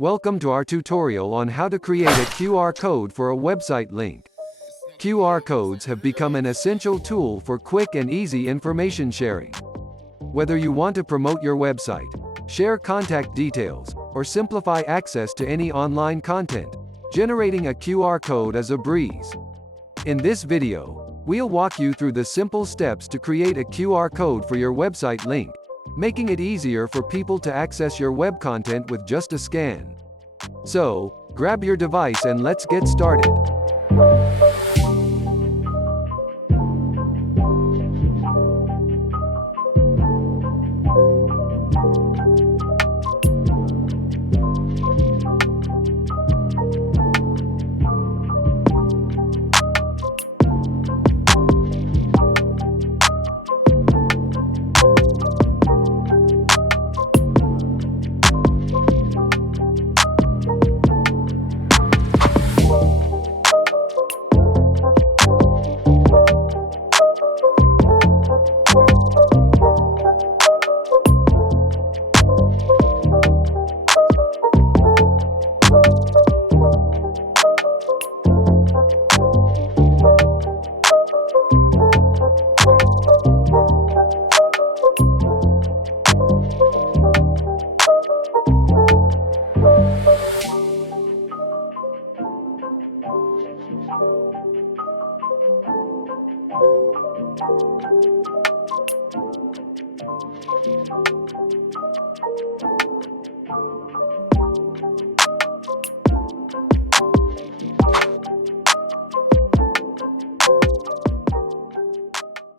Welcome to our tutorial on how to create a QR code for a website link. QR codes have become an essential tool for quick and easy information sharing. Whether you want to promote your website, share contact details, or simplify access to any online content, generating a QR code is a breeze. In this video, we'll walk you through the simple steps to create a QR code for your website link, making it easier for people to access your web content with just a scan. So, grab your device and let's get started.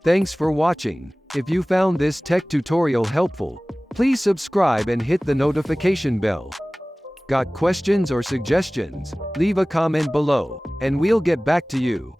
Thanks for watching. If you found this tech tutorial helpful, please subscribe and hit the notification bell. Got questions or suggestions? Leave a comment below, and we'll get back to you.